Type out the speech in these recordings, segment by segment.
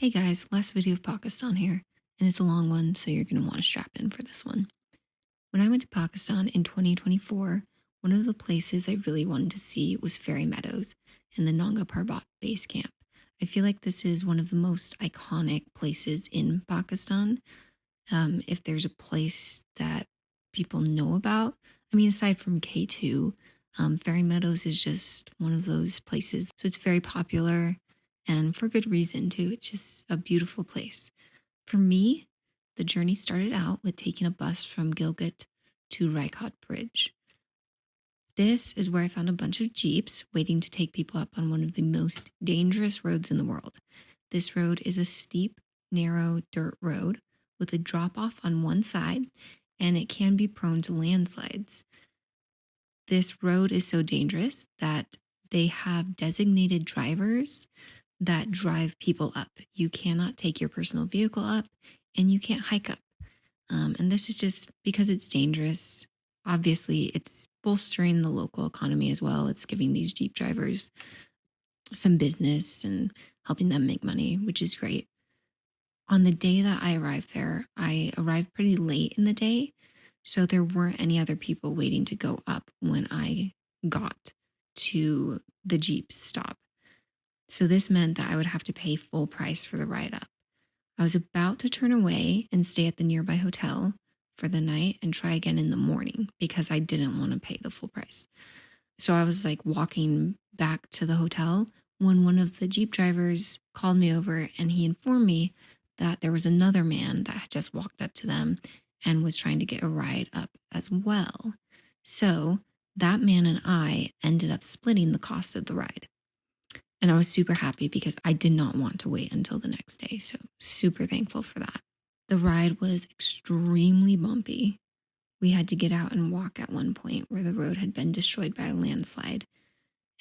Hey guys, last video of Pakistan here, and it's a long one, so you're going to want to strap in for this one. When I went to Pakistan in 2024, one of the places I really wanted to see was Fairy Meadows and the Nanga Parbat Basecamp. I feel like this is one of the most iconic places in Pakistan. If there's a place that people know about, I mean, aside from K2, Fairy Meadows is just one of those places. So it's very popular. And for good reason, too. It's just a beautiful place. For me, the journey started out with taking a bus from Gilgit to Raikot Bridge. This is where I found a bunch of jeeps waiting to take people up on one of the most dangerous roads in the world. This road is a steep, narrow dirt road with a drop-off on one side, and it can be prone to landslides. This road is so dangerous that they have designated drivers that drive people up. You cannot take your personal vehicle up, and you can't hike up. And this is just because it's dangerous. Obviously, it's bolstering the local economy as well. It's giving these Jeep drivers some business and helping them make money, which is great. On the day that I arrived there, I arrived pretty late in the day, so there weren't any other people waiting to go up when I got to the Jeep stop. So this meant that I would have to pay full price for the ride up. I was about to turn away and stay at the nearby hotel for the night and try again in the morning because I didn't want to pay the full price. So I was like walking back to the hotel when one of the Jeep drivers called me over, and he informed me that there was another man that had just walked up to them and was trying to get a ride up as well. So that man and I ended up splitting the cost of the ride. And I was super happy because I did not want to wait until the next day. So super thankful for that. The ride was extremely bumpy. We had to get out and walk at one point where the road had been destroyed by a landslide.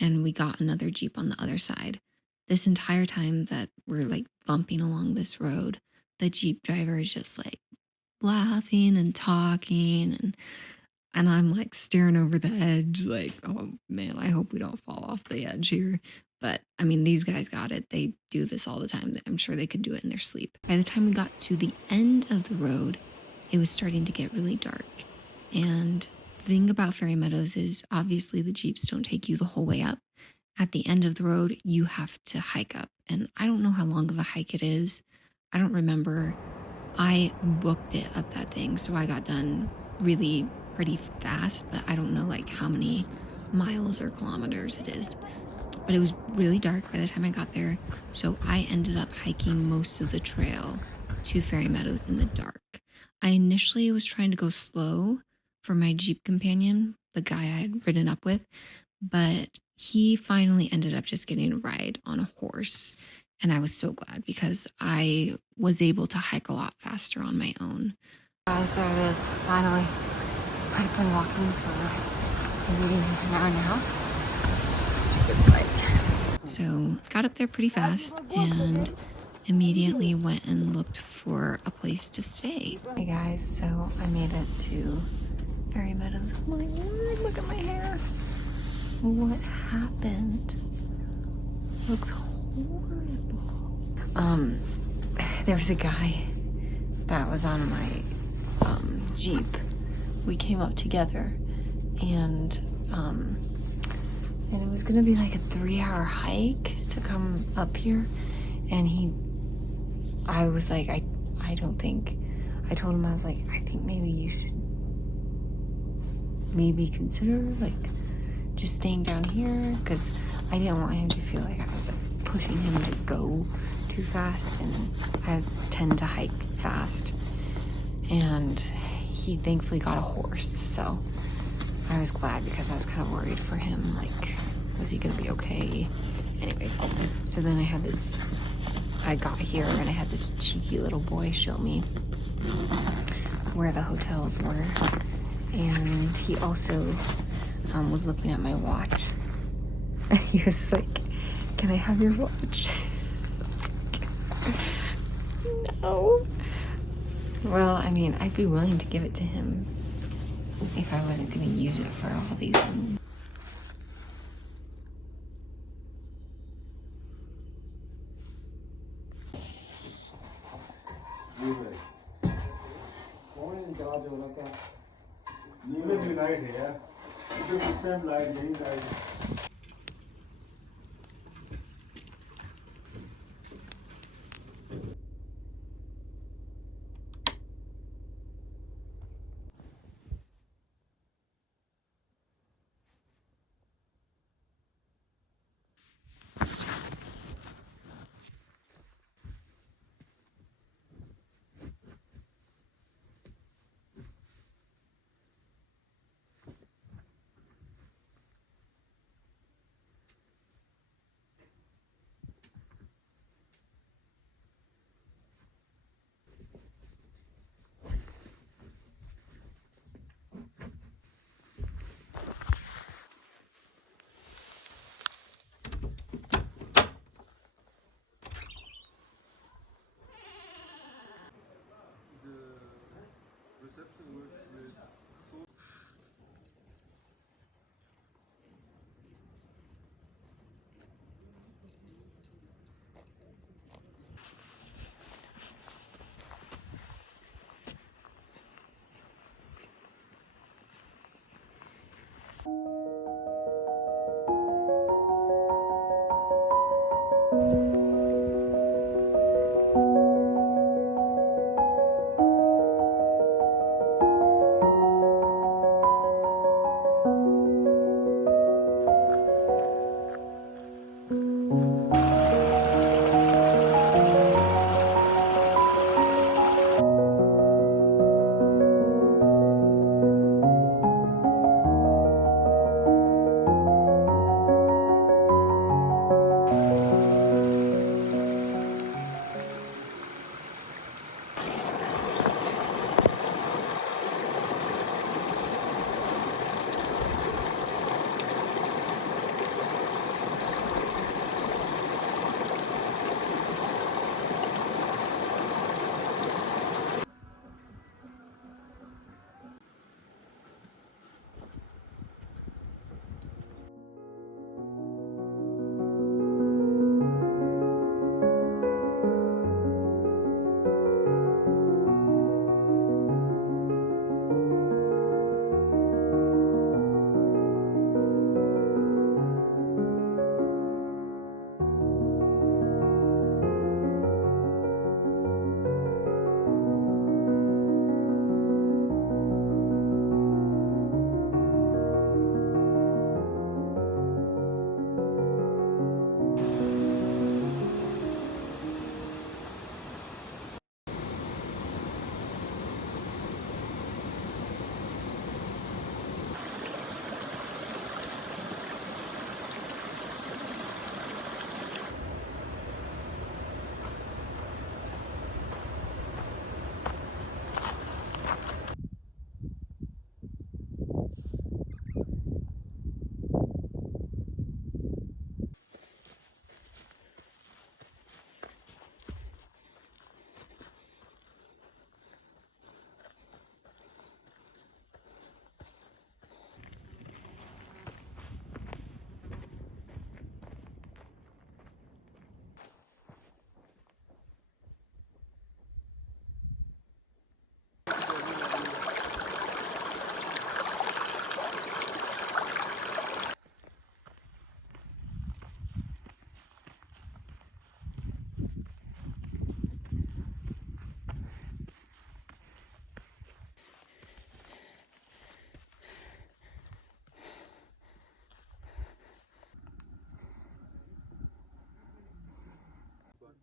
And we got another Jeep on the other side. This entire time that we're like bumping along this road, the Jeep driver is just like laughing and talking, and I'm like staring over the edge like, oh man, I hope we don't fall off the edge here. But I mean, these guys got it. They do this all the time. I'm sure they could do it in their sleep. By the time we got to the end of the road, it was starting to get really dark. And the thing about Fairy Meadows is obviously the Jeeps don't take you the whole way up. At the end of the road, you have to hike up. And I don't know how long of a hike it is. I don't remember. I booked it up that thing, so I got done really pretty fast, but I don't know like how many miles or kilometers it is. But it was really dark by the time I got there, so I ended up hiking most of the trail to Fairy Meadows in the dark. I initially was trying to go slow for my Jeep companion, the guy I had ridden up with, but he finally ended up just getting a ride on a horse, and I was so glad because I was able to hike a lot faster on my own. Guys, there it is, finally. I've been walking for maybe an hour and a half. Such a good sight. So got up there pretty fast and immediately went and looked for a place to stay. Hey guys, so I made it to Fairy Meadows. Oh my word, look at my hair. What happened? Looks horrible. There was a guy that was on my Jeep. We came up together, and it was gonna be like a 3-hour hike to come up here, and I was like, I don't think, I told him, I was like, I think maybe you should maybe consider like just staying down here, because I didn't want him to feel like I was like pushing him to go too fast, and I tend to hike fast, and he thankfully got a horse, so I was glad because I was kind of worried for him, like, was he gonna be okay? Anyways, so then I got here and I had this cheeky little boy show me where the hotels were, and he also was looking at my watch. And he was like, can I have your watch? No. Well, I mean, I'd be willing to give it to him if I wasn't going to use it for all these things. कौन in charge हो रखा है? ये भी light है यार, ये same light, यही लाइट है।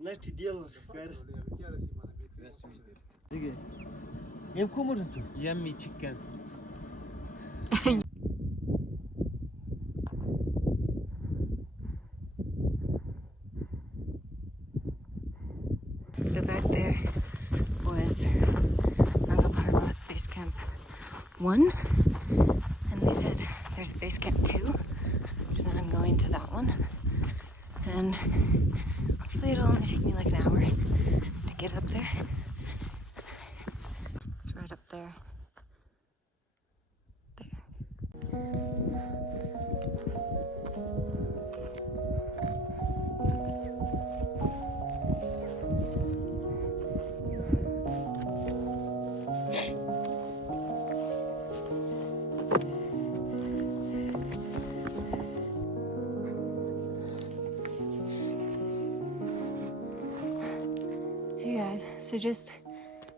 Znaš ti djelo, kar? Jem komoran tu? Yummy chicken. So back there was Nanga Parbat Basecamp 1, and they said there's a Basecamp 2, so now I'm going to that one, and hopefully it'll only take me like an hour to get up there. It's right up there. Hey guys, so just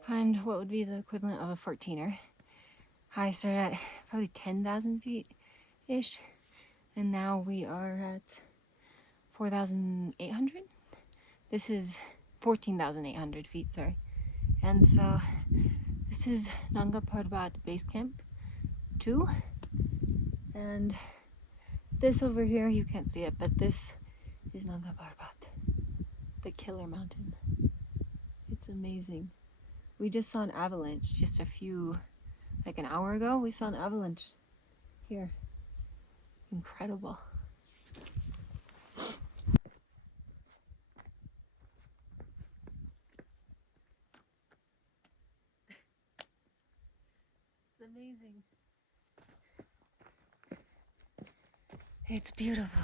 climbed what would be the equivalent of a 14er. I started at probably 10,000 feet ish, and now we are at 4,800. This is 14,800 feet, sorry. And so this is Nanga Parbat Basecamp 2, and this over here, you can't see it, but this is Nanga Parbat, the killer mountain. It's amazing. We just saw an avalanche just like an hour ago. We saw an avalanche here. Incredible. It's amazing. It's beautiful.